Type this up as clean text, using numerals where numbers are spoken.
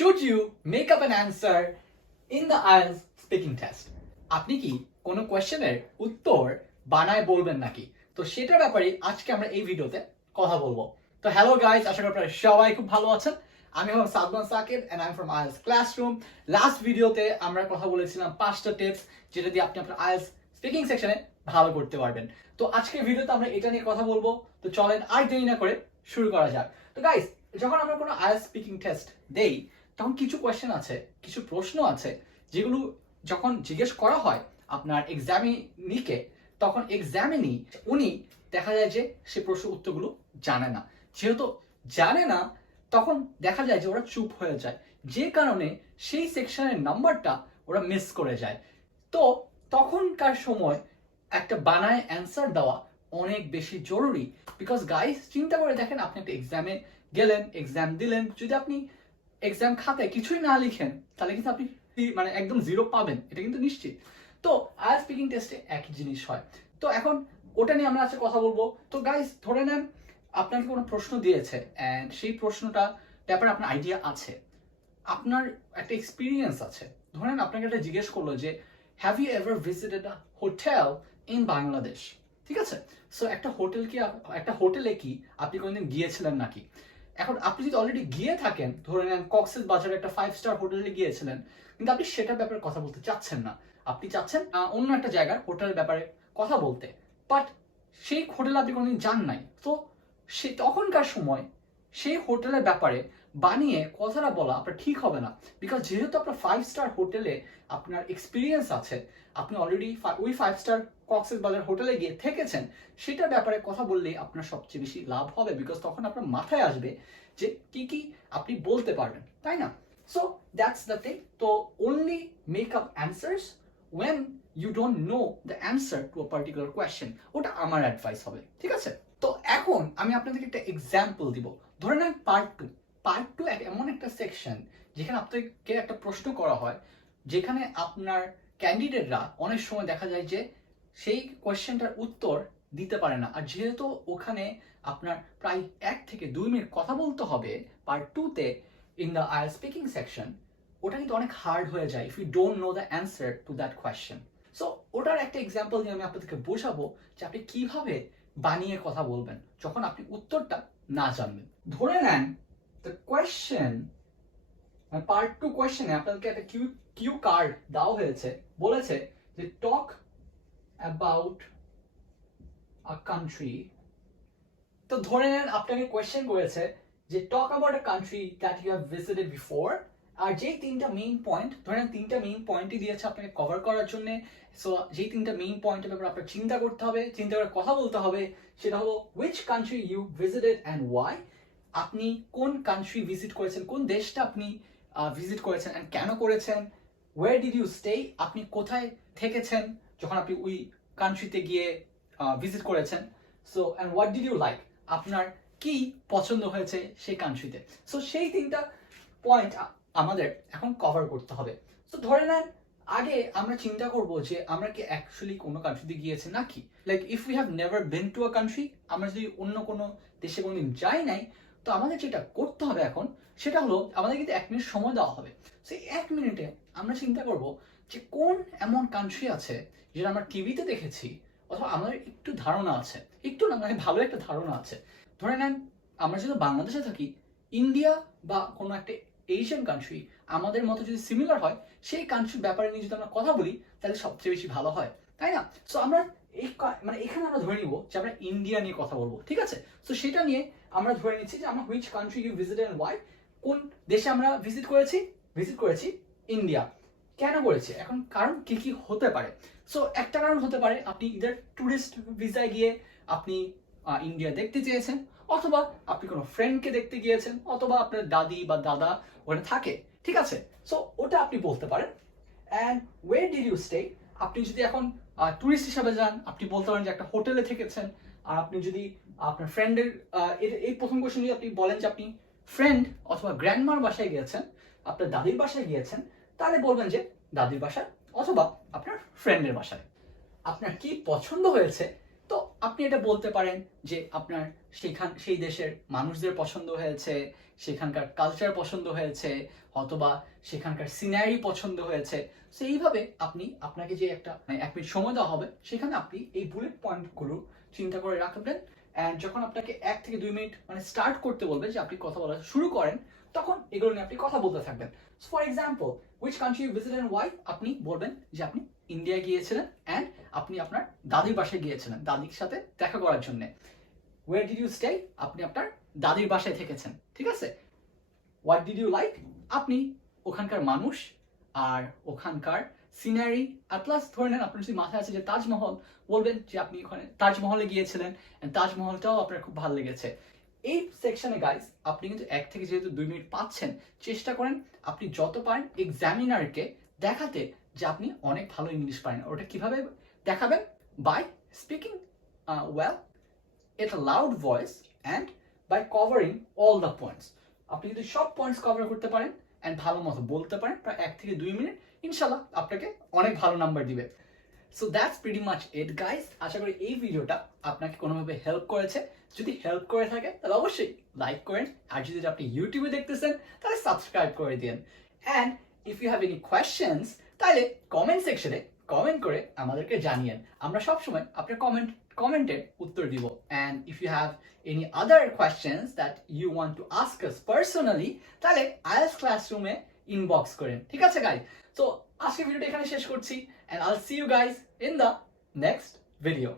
Should you make up an answer in the IELTS speaking test? আপনি কি কোনো কোয়েশ্চেনের উত্তর বানায় বলবেন নাকি? তো সেটার ব্যাপারে আজকে আমরা এই ভিডিওতে কথা বলবো। তো হ্যালো গাইস, আশা করি আপনারা সবাই খুব ভালো আছেন। আমি হলাম Sadman Sakib and I'm from IELTS Classroom. Last ভিডিওতে আমরা কথা বলেছিলাম 5টা টিপস যেটা দিয়ে আপনি আপনার IELTS স্পিকিং সেকশনে ভালো করতে পারবেন। তো আজকের ভিডিওতে আমরা এটা নিয়ে কথা বলবো। তো চলেন আর দেরি না করে শুরু করা যাক। তো গাইস, যখন আমরা কোনো IELTS স্পিকিং টেস্ট দেই তখন কিছু কোয়েশ্চেন আছে, কিছু প্রশ্ন আছে যেগুলো যখন জিজ্ঞেস করা হয় আপনার এক্সামিনিকে, তখন এক্সামিনি উনি দেখা যায় যে সে প্রশ্ন উত্তরগুলো জানে না। যেহেতু জানে না, তখন দেখা যায় যে ওরা চুপ হয়ে যায়, যে কারণে সেই সেকশনের নাম্বারটা ওরা মিস করে যায়। তো তখনকার সময় একটা বানায় অ্যান্সার দেওয়া অনেক বেশি জরুরি। বিকজ গাইস, চিন্তা করে দেখেন, আপনি একটা এক্সামে গেলেন, এক্সাম দিলেন, যদি আপনি এক্সাম খাতায় কিছুই না লিখেন তাহলে কিন্তু আপনি মানে একদম জিরো পাবেন, এটা কিন্তু নিশ্চিত। তো আইএলটিএস স্পিকিং টেস্টে একই জিনিস হয়। তো এখন ওটা নিয়ে আমরা আজকে কথা বলবো। তো গাইস, ধরে নেন আপনাকে কোনো প্রশ্ন দিয়েছে এন্ড সেই প্রশ্নটা ব্যাপারে আপনার আইডিয়া আছে, আপনার একটা এক্সপিরিয়েন্স আছে। ধরেন আপনাকে একটা জিজ্ঞেস করলো যে have you ever visited a hotel in Bangladesh? ঠিক আছে, সো একটা হোটেলে কি আপনি কোনোদিন গিয়েছিলেন নাকি? এখন আপনি যদি অলরেডি গিয়ে থাকেন, ধরে নেন কক্সেস বাজারে একটা 5 স্টার হোটেলে গিয়েছিলেন, কিন্তু আপনি সেটার ব্যাপারে কথা বলতে চাচ্ছেন না, আপনি চাচ্ছেন অন্য একটা জায়গার হোটেলের ব্যাপারে কথা বলতে, বাট সেই হোটেলে আপনি কোনোদিন যান নাই। তো সে তখনকার সময় সেই হোটেলের ব্যাপারে বানিয়ে কথাটা বলা আপনার ঠিক হবে না। বিকজ যেহেতু আপনার 5 স্টার হোটেলে আপনার এক্সপিরিয়েন্স আছে, আপনি অলরেডি ওই 5 স্টার কক্সেস বাজার হোটেলে গিয়ে থেকেছেন, সেটার ব্যাপারে কথা বললেই আপনার সবচেয়ে বেশি লাভ হবে। বিকজ তখন আপনার মাথায় আসবে যে কি কি আপনি বলতে পারবেন, তাই না? So that's the thing. তো only make up answers when you don't know the answer to a particular question. ওটা আমার অ্যাডভাইস হবে, ঠিক আছে? তো এখন আমি আপনাদেরকে একটা এক্সাম্পল দিব। ধরে নেন পার্ট টু এমন একটা সেকশন যেখানে আপনাকে একটা প্রশ্ন করা হয়, যেখানে আপনার ক্যান্ডিডেটরা অনেক সময় দেখা যায় যে সেই কোয়েশ্চেনটার উত্তর দিতে পারে না। আর যেহেতু ওখানে আপনার প্রায় 1 থেকে 2 মিনিট কথা বলতে হবে পার্ট 2-তে in the IELTS speaking section, ওটা কিন্তু অনেক হার্ড হয়ে যায় if you don't know the answer to that question. So ওটার একটা এক্সাম্পল দিয়ে আমি আপনাদেরকে বোঝাবো যে আপনি কিভাবে বানিয়ে কথা বলবেন যখন আপনি উত্তরটা না জানবেন। ধরে নেন দ্য কোয়েশ্চেন, পার্ট 2 কোয়েশ্চেনে আপনাদেরকে একটা কিউ কার্ড দেওয়া হয়েছে, বলেছে যে টক অ্যাবাউট আ কান্ট্রি। তো ধরে নেন আপনাকে কোয়েশ্চেন করেছে যে talk about a country that you have visited before. আর যেই 3টা মেইন পয়েন্ট, ধরেন 3টা মেইন পয়েন্টই দিয়েছে আপনাকে কভার করার জন্য। সো যেই 3টা মেইন পয়েন্টের ব্যাপারে আপনার চিন্তা করতে হবে, চিন্তা করে কথা বলতে হবে, সেটা হলো which country you visited and why. আপনি কোন কান্ট্রি ভিজিট করেছেন, কোন দেশটা আপনি ভিজিট করেছেন অ্যান্ড কেন করেছেন। ওয়ের ডিড ইউ স্টে, আপনি কোথায় থেকেছেন যখন আপনি ওই কান্ট্রিতে গিয়ে ভিজিট করেছেন। So and what did you like, আপনার কি পছন্দ হয়েছে সেই কান্ট্রিতে। সো সেই 3টা পয়েন্ট আমাদের এখন কভার করতে হবে। তো ধরে নেন আগে আমরা চিন্তা করব যে আমরা কি অ্যাকচুয়ালি কোনো কান্ট্রিতে গিয়েছে নাকি। Like if we have never been to a country, আমরা যদি অন্য কোনো দেশে কোনোদিন যাই নাই, তো আমাদের যেটা করতে হবে এখন সেটা হলো আমাদের কিন্তু 1 মিনিট সময় দেওয়া হবে। সেই 1 মিনিটে আমরা চিন্তা করব যে কোন এমন কান্ট্রি আছে যেটা আমরা টিভিতে দেখেছি অথবা আমাদের একটু ধারণা আছে, একটু না মানে ভালো একটা ধারণা আছে। ধরে নেন আমরা যদি বাংলাদেশে থাকি, ইন্ডিয়া বা কোনো একটা এশিয়ান কান্ট্রি আমাদের মতো যদি সিমিলার হয়, সেই কান্ট্রির ব্যাপারে নিয়ে যদি আমরা কথা বলি তাহলে সবচেয়ে বেশি ভালো হয়, তাই না? সো আমরা মানে এখানে আমরা ধরে নিব যে আমরা ইন্ডিয়া নিয়ে কথা বলবো, ঠিক আছে? সো সেটা নিয়ে আমরা ধরে নিচ্ছি যে আমরা which country you visited and why, কোন দেশে আমরা ভিজিট করেছি ইন্ডিয়া। কেন করেছি, এখন কারণ কি কি হতে পারে। সো একটা কারণ হতে পারে আপনি ইদার টুরিস্ট ভিসায় গিয়ে আপনি ইন্ডিয়া দেখতে চেয়েছেন, অথবা আপনি কোনো ফ্রেন্ডকে দেখতে গিয়েছেন, অথবা আপনার দাদি বা দাদা ওখানে থাকে, ঠিক আছে? সো ওটা আপনি বলতে পারেন। And where did you stay, আপনি যদি এখন টুরিস্ট হিসাবে যান, আপনি বলতে পারেন যে একটা হোটেলে থেকেছেন। আর আপনি যদি আপনার ফ্রেন্ডের এই প্রথম কোশ্চেন যদি আপনি বলেন যে আপনি ফ্রেন্ড অথবা গ্র্যান্ডমার বাসায় গিয়েছেন, আপনার দাদির বাসায় গিয়েছেন, তাহলে বলবেন যে দাদির বাসায় অথবা আপনার ফ্রেন্ডের বাসায়। আপনার কি পছন্দ হয়েছে তো আপনি এটা বলতে পারেন যে আপনার সেই দেশের মানুষদের পছন্দ হয়েছে, সেখানকার কালচার পছন্দ হয়েছে, অথবা সেখানকার সিনারি পছন্দ হয়েছে। সো এইভাবে আপনি আপনাকে যে একটা 1 মিনিট সময় দেওয়া হবে, সেখানে আপনি এই বুলেট পয়েন্টগুলো চিন্তা করে রাখবেন। অ্যান্ড যখন আপনাকে 1 থেকে 2 মিনিট স্টার্ট করতে বলবে যে আপনি কথা বলা শুরু করেন, তখন এগুলো নিয়ে আপনি কথা বলতে থাকবেন। For example, which country you visited and why? আপনি বলবেন যে আপনি ইন্ডিয়া গিয়েছিলেন অ্যান্ড আপনি আপনার দাদির বাসায় গিয়েছিলেন দাদির সাথে দেখা করার জন্য। Where did you stay? আপনি আপনার দাদির বাসায় থেকেছেন, ঠিক আছে। What did you like? আপনি ওখানকার মানুষ আর ওখানকার সিনারি আর প্লাস ধরে নেন আপনার যদি মাথায় আছে যে তাজমহল, বলবেন যে আপনি ওখানে তাজমহলে গিয়েছিলেন, তাজমহলটাও আপনার খুব ভালো লেগেছে। এই সেকশনে গাইস আপনি কিন্তু 1 থেকে 2 মিনিট পাচ্ছেন, চেষ্টা করেন আপনি যত পারেন এক্সামিনারকে দেখাতে যে আপনি অনেক ভালো ইংলিশ পারেন। ওটা কিভাবে দেখাবেন? By speaking well at a loud voice and by covering all the points. আপনি যদি সব পয়েন্টস কভার করতে পারেন অ্যান্ড ভালো মতো বলতে পারেন প্রায় 1 থেকে 2 মিনিট, ইনশাল্লাহ আপনাকে অনেক ভালো নাম্বার দিবে। So that's pretty much it guys. আশা করি এই ভিডিওটা আপনাকে কোনোভাবে হেল্প করেছে। যদি হেল্প করে থাকে তাহলে অবশ্যই লাইক করেন, আর যদি আপনি ইউটিউবে দেখতেছেন তাহলে সাবস্ক্রাইব করে দিন। And if you have any questions তাহলে কমেন্ট সেকশনে কমেন্ট করে আমাদেরকে জানিয়েন, আমরা সবসময় আপনার কমেন্টের উত্তর দিব। And if you have any other questions that you want to ask us personally, তাহলে আইএলটিএস ক্লাসরুমে ইনবক্স করেন, ঠিক আছে গাইস? তো আজকের ভিডিওটা এখানে শেষ করছি, and I'll see you guys in the next video.